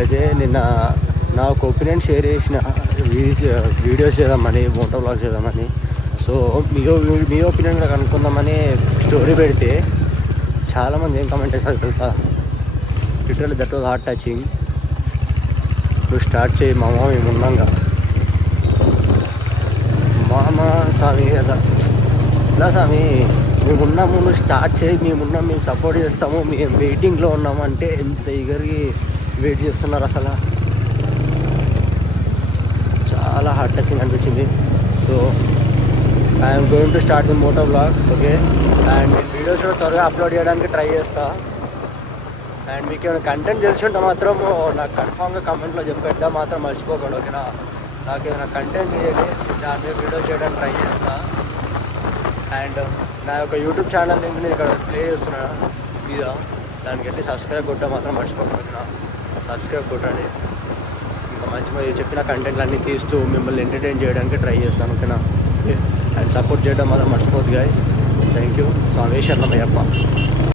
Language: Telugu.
అయితే నిన్న నా ఒక ఒపీనియన్ షేర్ చేసిన వీడియోస్ చేద్దామని, మోటో వ్లాగ్ చేద్దామని. సో మీ ఒపీనియన్ కూడా కనుక్కుందామని స్టోరీ పెడితే చాలామంది ఏం కామెంట్ చేస్తారు తెలుసా? Literally that was heart touching. నువ్వు స్టార్ట్ చేయి మామ, మేము ఉన్నాంగా మామ స్వామి కదా, ఇలా స్వామి మేము ఉన్నాము, నువ్వు స్టార్ట్ చేయి, మేమున్నాం, మేము సపోర్ట్ చేస్తాము, మేము వెయిటింగ్లో ఉన్నాము అంటే ఎంత ఈగర్గా వెయిట్ చేస్తున్నారు అసలు. చాలా హార్ట్ టచింగ్ అనిపించింది. So I'm going to start the moto vlog, okay. And నేను వీడియోస్ కూడా త్వరగా అప్లోడ్ చేయడానికి ట్రై చేస్తా. అండ్ మీకు ఏమైనా కంటెంట్ తెలిసి మాత్రం నాకు కన్ఫామ్గా కామెంట్లో చెప్పేద్దా మాత్రం మర్చిపోకండి, ఓకేనా. నాకు ఏదైనా కంటెంట్ చేయాలి, దాని మీద వీడియోస్ చేయడానికి ట్రై చేస్తా. అండ్ నా యొక్క యూట్యూబ్ ఛానల్ లింక్ నేను ఇక్కడ ప్లే చేస్తున్నాను మీద, దానికి వెళ్ళి సబ్స్క్రైబ్ కొట్టా మాత్రం మర్చిపోకండి, ఓకేనా. సబ్స్క్రైబ్ కొట్టండి. ఇంకా మంచి చెప్పిన కంటెంట్లు అన్నీ తీస్తూ మిమ్మల్ని ఎంటర్టైన్ చేయడానికి ట్రై చేస్తాను, ఓకేనా. అండ్ సపోర్ట్ చేయడం మాత్రం మర్చిపోద్దు గైస్. Thank you. స్వామి శరణమయ్యప్ప.